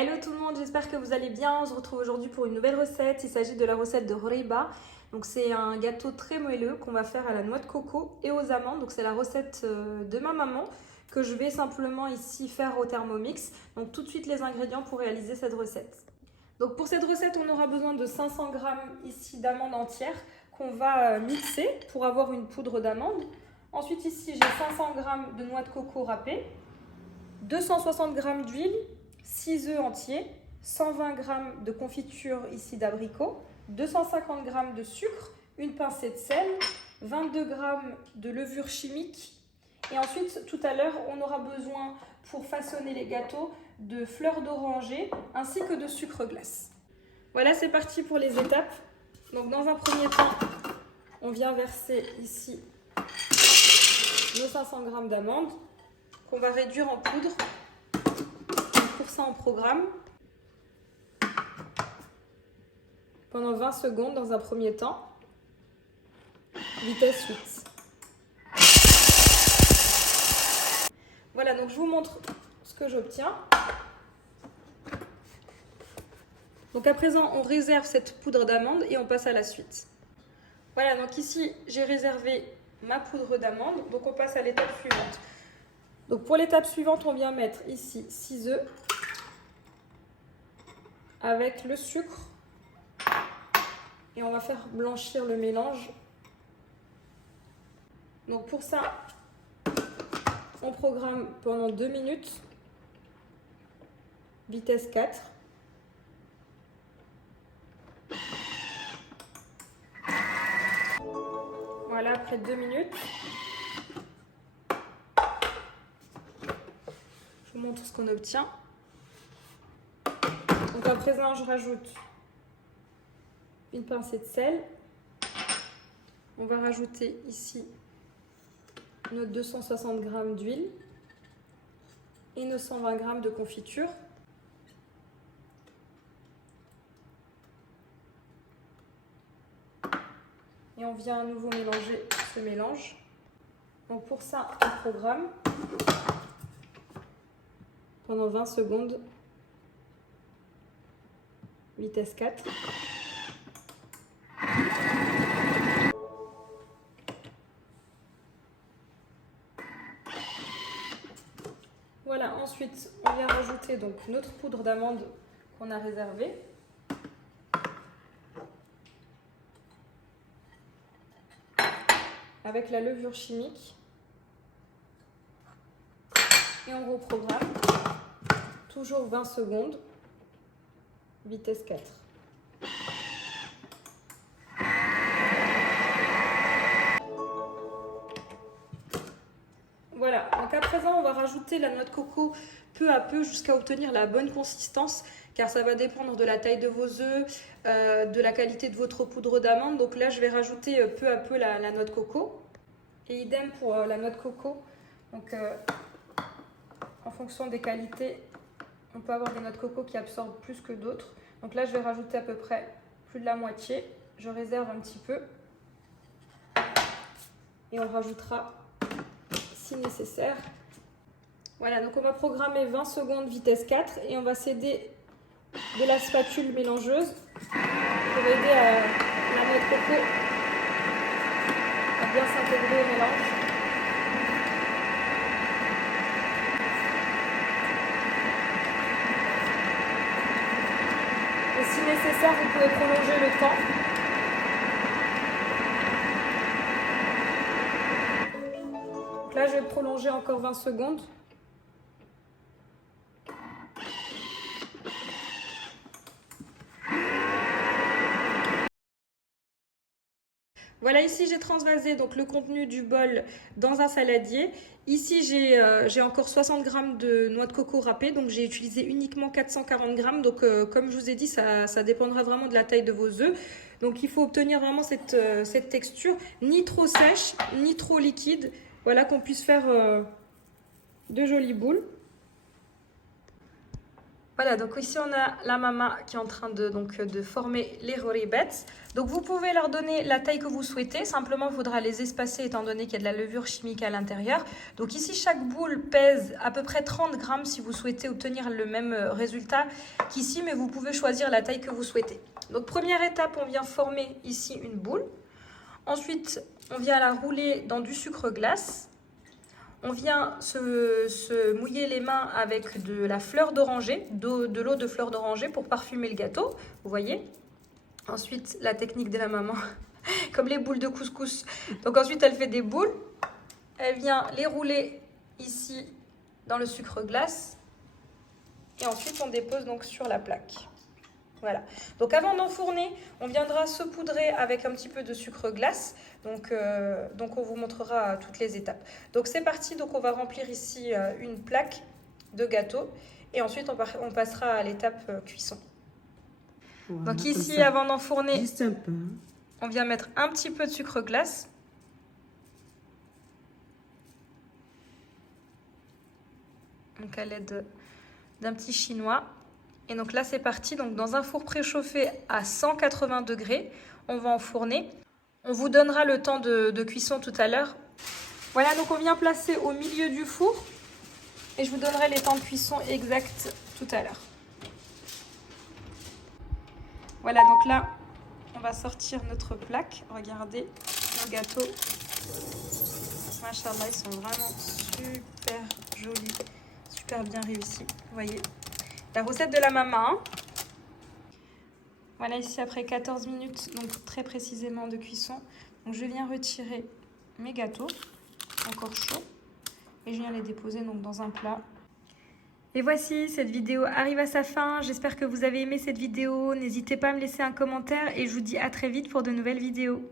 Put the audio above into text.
Hello tout le monde, j'espère que vous allez bien. On se retrouve aujourd'hui pour une nouvelle recette. Il s'agit de la recette de Horeiba. Donc c'est un gâteau très moelleux qu'on va faire à la noix de coco et aux amandes. Donc c'est la recette de ma maman que je vais simplement ici faire au Thermomix. Donc tout de suite les ingrédients pour réaliser cette recette. Donc pour cette recette, on aura besoin de 500 g ici d'amandes entières qu'on va mixer pour avoir une poudre d'amande. Ensuite ici j'ai 500 g de noix de coco râpées, 260 g d'huile, 6 œufs entiers, 120 g de confiture ici d'abricot, 250 g de sucre, une pincée de sel, 22 g de levure chimique. Et ensuite, tout à l'heure, on aura besoin pour façonner les gâteaux de fleurs d'oranger ainsi que de sucre glace. Voilà, c'est parti pour les étapes. Donc dans un premier temps, on vient verser ici nos 500 g d'amandes qu'on va réduire en poudre. Pour ça, on programme pendant 20 secondes dans un premier temps, vitesse 8. Voilà, donc je vous montre ce que j'obtiens. Donc à présent, on réserve cette poudre d'amande et on passe à la suite. Voilà, donc ici, j'ai réservé ma poudre d'amande. Donc on passe à l'étape suivante. Donc pour l'étape suivante, on vient mettre ici 6 œufs avec le sucre et on va faire blanchir le mélange. Donc pour ça, on programme pendant 2 minutes, vitesse 4. Voilà, après 2 minutes, je vous montre ce qu'on obtient. Donc à présent, je rajoute une pincée de sel. On va rajouter ici nos 260 g d'huile et nos 120 g de confiture. Et on vient à nouveau mélanger ce mélange. Donc pour ça, on programme pendant 20 secondes, vitesse 4. Voilà, ensuite on vient rajouter donc notre poudre d'amande qu'on a réservée. Avec la levure chimique. Et on reprogramme. Toujours 20 secondes, vitesse 4. Voilà, donc à présent on va rajouter la noix de coco peu à peu jusqu'à obtenir la bonne consistance, car ça va dépendre de la taille de vos œufs, de la qualité de votre poudre d'amande. Donc là je vais rajouter peu à peu la noix de coco. Et idem pour la noix de coco. Donc en fonction des qualités, on peut avoir des noix de coco qui absorbent plus que d'autres. Donc là je vais rajouter à peu près plus de la moitié. Je réserve un petit peu. Et on rajoutera si nécessaire. Voilà, donc on va programmer 20 secondes vitesse 4 et on va s'aider de la spatule mélangeuse pour aider la noix de coco à bien s'intégrer au mélange. Et si nécessaire, vous pouvez prolonger le temps. Donc là, je vais prolonger encore 20 secondes. Voilà, ici j'ai transvasé donc le contenu du bol dans un saladier. Ici j'ai encore 60 g de noix de coco râpée, donc j'ai utilisé uniquement 440 g. Donc comme je vous ai dit, ça dépendra vraiment de la taille de vos œufs. Donc il faut obtenir vraiment cette texture, ni trop sèche, ni trop liquide. Voilà, qu'on puisse faire de jolies boules. Voilà, donc ici on a la maman qui est en train de former les horibets. Donc vous pouvez leur donner la taille que vous souhaitez, simplement il faudra les espacer étant donné qu'il y a de la levure chimique à l'intérieur. Donc ici chaque boule pèse à peu près 30 grammes si vous souhaitez obtenir le même résultat qu'ici, mais vous pouvez choisir la taille que vous souhaitez. Donc première étape, on vient former ici une boule. Ensuite, on vient la rouler dans du sucre glace. On vient se mouiller les mains avec de la fleur d'oranger, de l'eau de fleur d'oranger pour parfumer le gâteau, vous voyez. Ensuite, la technique de la maman, comme les boules de couscous. Donc ensuite, elle fait des boules, elle vient les rouler ici dans le sucre glace et ensuite on dépose donc sur la plaque. Voilà. Donc avant d'enfourner, on viendra saupoudrer avec un petit peu de sucre glace. Donc on vous montrera toutes les étapes. Donc c'est parti. Donc on va remplir ici une plaque de gâteau et ensuite on passera à l'étape cuisson. Voilà, donc ici, avant d'enfourner, on vient mettre un petit peu de sucre glace. Donc à l'aide d'un petit chinois. Et donc là, c'est parti. Donc dans un four préchauffé à 180 degrés, on va enfourner. On vous donnera le temps de cuisson tout à l'heure. Voilà, donc on vient placer au milieu du four. Et je vous donnerai les temps de cuisson exacts tout à l'heure. Voilà, donc là, on va sortir notre plaque. Regardez nos gâteaux. Machallah, ils sont vraiment super jolis, super bien réussis. Vous voyez, la recette de la maman. Voilà, ici après 14 minutes, donc très précisément de cuisson. Donc je viens retirer mes gâteaux, encore chauds, et je viens les déposer donc dans un plat. Et voici, cette vidéo arrive à sa fin. J'espère que vous avez aimé cette vidéo. N'hésitez pas à me laisser un commentaire et je vous dis à très vite pour de nouvelles vidéos.